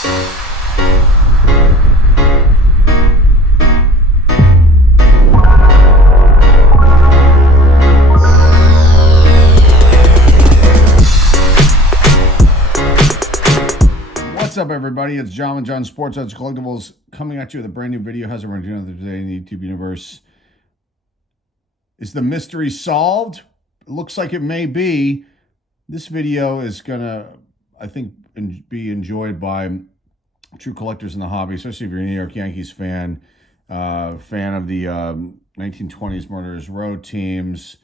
What's up, everybody? It's John and John Sports Edge Collectibles coming at you with a brand new video. How's everyone doing today in the YouTube universe? Is the mystery solved? It looks like it may be. This video is gonna, I think, be enjoyed by true collectors in the hobby, especially if you're a New York Yankees fan of the 1920s Murderers Row teams,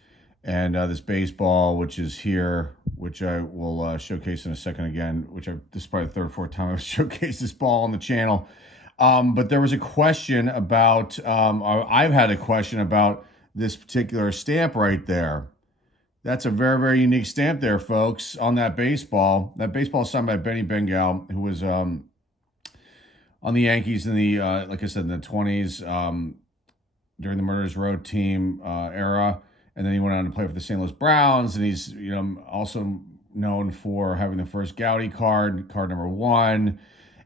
and this baseball, which is here, which I will showcase in a second again, this is probably the third or fourth time I've showcased this ball on the channel. But there was a question about, I've had a question about this particular stamp right there. That's a very, very unique stamp there, folks, on that baseball. That baseball is signed by Bengough, who was on the Yankees in the, like I said, in the 20s, during the Murderers Row team era. And then he went on to play for the St. Louis Browns, and he's, also known for having the first Gowdy card number 1.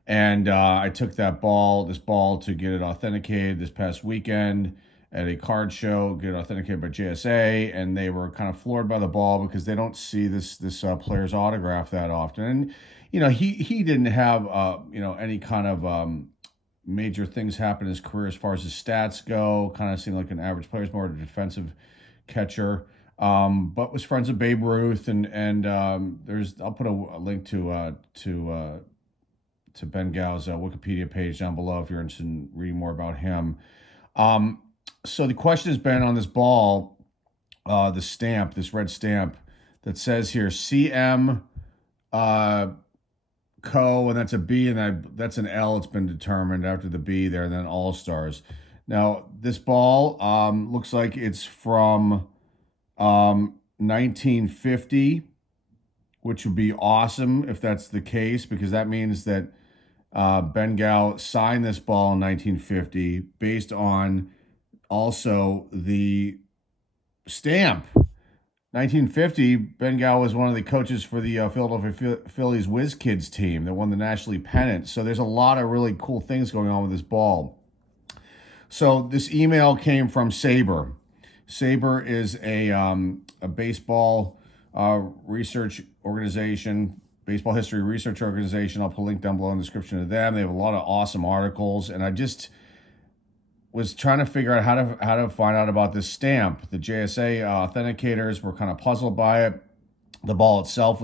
And I took this ball to get it authenticated this past weekend at a card show, get it authenticated by JSA, and they were kind of floored by the ball because they don't see this player's autograph that often. And he didn't have any kind of major things happen in his career as far as his stats go. Kind of seemed like an average player, more of a defensive catcher, but was friends with Babe Ruth, and I'll put a link to Bengaugh's Wikipedia page down below if you're interested in reading more about him. So the question has been on this ball, the stamp, this red stamp that says here CM Co, and that's a B, and that's an L. It's been determined after the B there, and then All Stars. Now, this ball looks like it's from 1950, which would be awesome if that's the case, because that means that Bengough signed this ball in 1950 based on also the stamp. 1950, Bengough was one of the coaches for the Philadelphia Phillies Whiz Kids team that won the National League pennant. So there's a lot of really cool things going on with this ball. So this email came from Sabre. Sabre is a baseball research organization, baseball history research organization. I'll put a link down below in the description to them. They have a lot of awesome articles, and I just was trying to figure out how to find out about this stamp. The JSA authenticators were kind of puzzled by it. The ball itself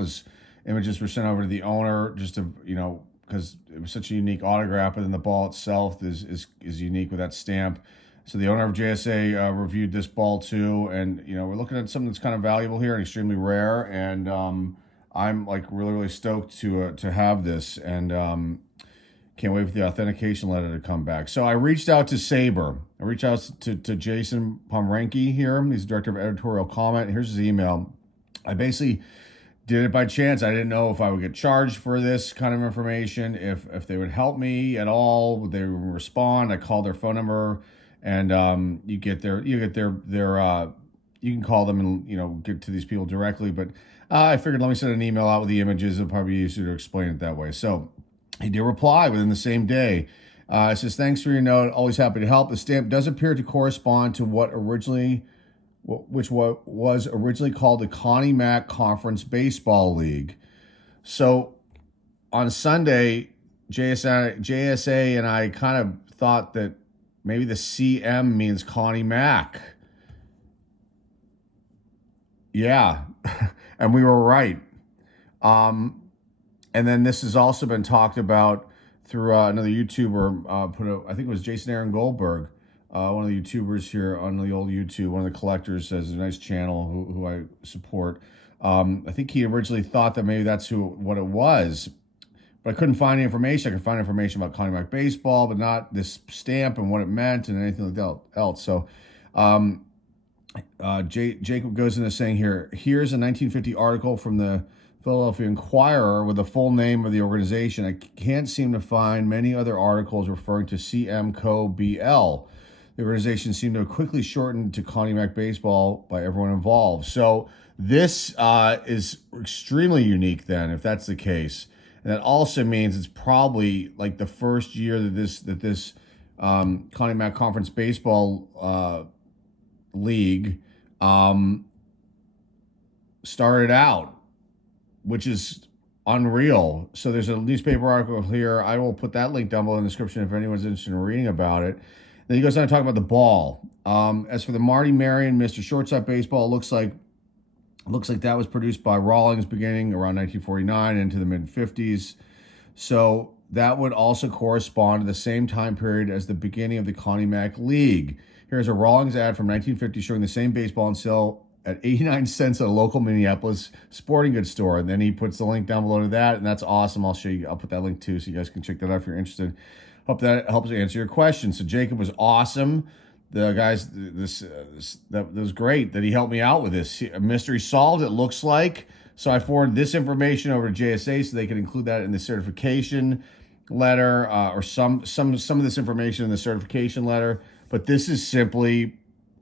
images were sent over to the owner just to, because it was such a unique autograph, but then the ball itself is unique with that stamp. So the owner of JSA reviewed this ball too, and we're looking at something that's kind of valuable here and extremely rare, and I'm like really, really stoked to have this, and can't wait for the authentication letter to come back. So I reached out to Sabre. I reached out to Jason Pomrenke here. He's the director of editorial comment. Here's his email. I basically did it by chance. I didn't know if I would get charged for this kind of information, if they would help me at all, would they respond? I called their phone number, and you can call them and get to these people directly. But I figured, let me send an email out with the images. It'll probably be easier to explain it that way. So he did reply within the same day. It says, thanks for your note. Always happy to help. The stamp does appear to correspond to what was originally called the Connie Mack Conference Baseball League. So on Sunday, JSA and I kind of thought that maybe the CM means Connie Mack. Yeah, and we were right. And then this has also been talked about through another YouTuber, I think it was Jason Aaron Goldberg, one of the YouTubers here on the old YouTube, one of the collectors, has a nice channel who I support. I think he originally thought that maybe that's what it was, but I couldn't find any information. I could find information about Connie Mack baseball, but not this stamp and what it meant and anything like else. So Jacob goes into saying here, here's a 1950 article from the Philadelphia Inquirer with the full name of the organization. I can't seem to find many other articles referring to CMCO BL. The organization seemed to have quickly shortened to Connie Mack Baseball by everyone involved. So this is extremely unique then, if that's the case. And that also means it's probably like the first year that this Connie Mack Conference Baseball League started out, which is unreal. So there's a newspaper article here. I will put that link down below in the description if anyone's interested in reading about it. Then he goes on to talk about the ball. As for the Marty Marion Mr. Shortstop Baseball, it looks like that was produced by Rawlings beginning around 1949 into the mid-50s. So that would also correspond to the same time period as the beginning of the Connie Mack League. Here's a Rawlings ad from 1950 showing the same baseball on sale at 89 cents at a local Minneapolis sporting goods store. And then he puts the link down below to that, and that's awesome. I'll put that link too so you guys can check that out if you're interested. Hope that helps answer your question. So Jacob was awesome. The guys, that was great that he helped me out with this. A mystery solved, it looks like. So I forwarded this information over to JSA so they can include that in the certification letter, or some of this information in the certification letter. But this is simply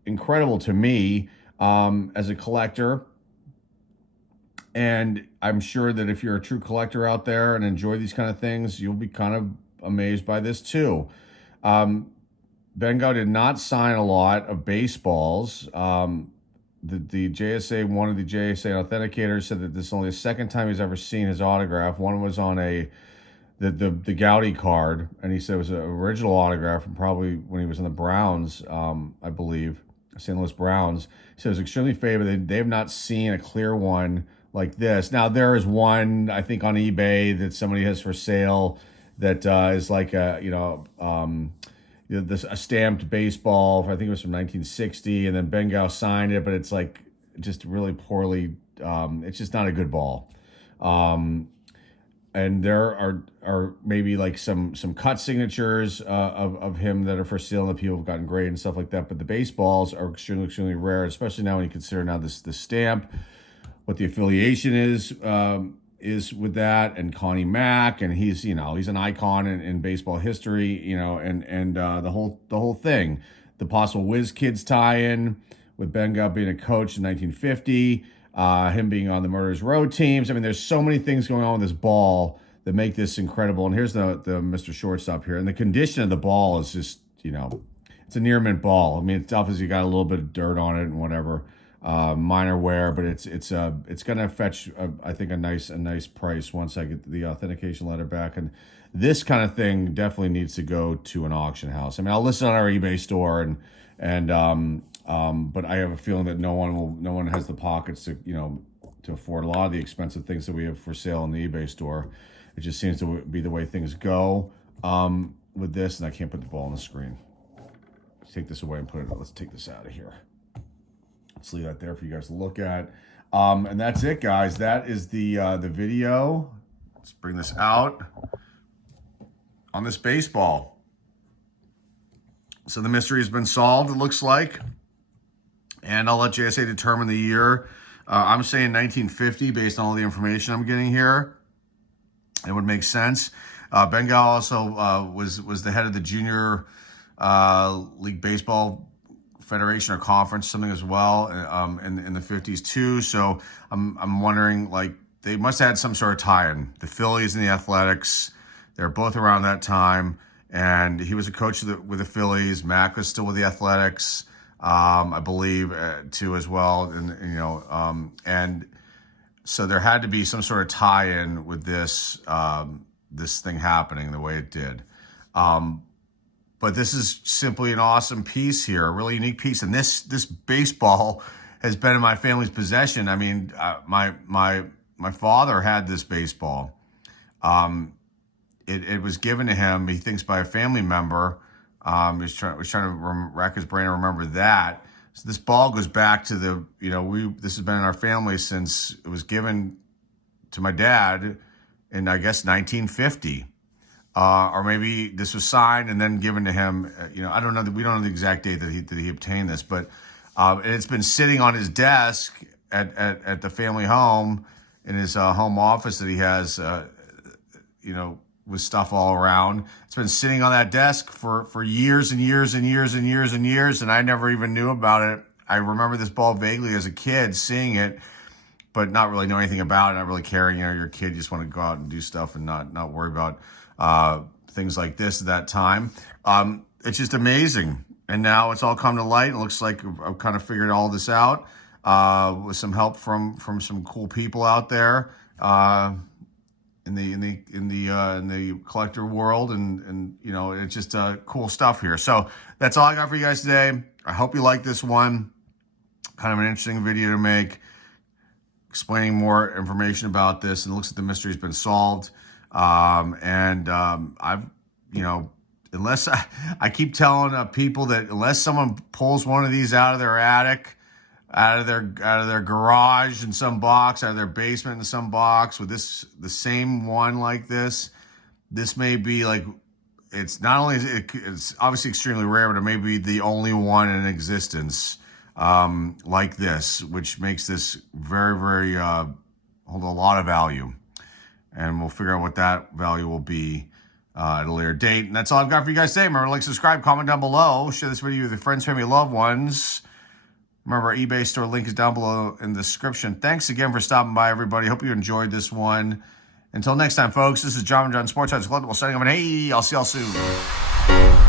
incredible to me as a collector. And I'm sure that if you're a true collector out there and enjoy these kind of things, you'll be kind of amazed by this too. Bengough did not sign a lot of baseballs. The JSA, one of the JSA authenticators said that this is only the second time he's ever seen his autograph. One was on the Gowdy card, and he said it was an original autograph from probably when he was in the Browns, I believe, St. Louis Browns. He said it was extremely favored. They have not seen a clear one like this. Now, there is one, I think, on eBay that somebody has for sale that is like a stamped baseball. I think it was from 1960, and then Bengough signed it, but it's like just really poorly. It's just not a good ball. And there are maybe like some cut signatures of him that are for sale that people have gotten graded and stuff like that. But the baseballs are extremely rare, especially now when you consider now this stamp, what the affiliation is with that, and Connie Mack, and he's an icon in baseball history, and the whole thing, the possible Whiz Kids tie-in with Bengough being a coach in 1950, him being on the Murderers Row teams. I mean, there's so many things going on with this ball that make this incredible. And here's the Mr. Shortstop here, and the condition of the ball is just, it's a near mint ball. I mean, it's obviously got a little bit of dirt on it and whatever. Minor wear, but it's gonna fetch I think a nice price once I get the authentication letter back. And this kind of thing definitely needs to go to an auction house. I mean, I'll list it on our eBay store, but I have a feeling that no one has the pockets to afford a lot of the expensive things that we have for sale in the eBay store. It just seems to be the way things go with this, and I can't put the ball on the screen. Let's take this away and let's take this out of here. Let's leave that there for you guys to look at. And that's it, guys. That is the video. Let's bring this out on this baseball. So the mystery has been solved, it looks like. And I'll let JSA determine the year. I'm saying 1950 based on all the information I'm getting here. It would make sense. Bengough also was the head of the Junior League Baseball Federation or conference, something as well, in the 50s too. So I'm wondering, like, they must have had some sort of tie-in. The Phillies and the Athletics, they're both around that time. And he was a coach with the Phillies. Mack was still with the Athletics, I believe, too, as well. And so there had to be some sort of tie-in with this thing happening the way it did. But this is simply an awesome piece here, a really unique piece. And this baseball has been in my family's possession. I mean, my father had this baseball. It was given to him, he thinks, by a family member. Was trying to rack his brain to remember that. So this ball goes back to this has been in our family since it was given to my dad in, I guess, 1950. Or maybe this was signed and then given to him. I don't know. We don't know the exact date that he obtained this, but it's been sitting on his desk at the family home in his home office that he has. With stuff all around. It's been sitting on that desk for years and years and years and years and years, and I never even knew about it. I remember this ball vaguely as a kid, seeing it, but not really know anything about it, not really caring. You know, your kid, you just want to go out and do stuff and not worry about things like this at that time. It's just amazing. And now it's all come to light. It looks like I've kind of figured all this out with some help from some cool people out there in the collector world, and you know, it's just cool stuff here. So that's all I got for you guys today. I hope you like this one. Kind of an interesting video to make, explaining more information about this, and it looks like the mystery's been solved. I've, you know, unless I keep telling people that unless someone pulls one of these out of their attic, out of their garage in some box, out of their basement in some box with the same one like this may be like, it's not only, it's obviously extremely rare, but it may be the only one in existence like this, which makes this very, very, hold a lot of value. And we'll figure out what that value will be at a later date. And that's all I've got for you guys today. Remember to like, subscribe, comment down below, share this video with your friends, family, loved ones. Remember, our eBay store link is down below in the description. Thanks again for stopping by, everybody. Hope you enjoyed this one. Until next time, folks, this is John Sports Collectibles signing off, and hey, I'll see y'all soon.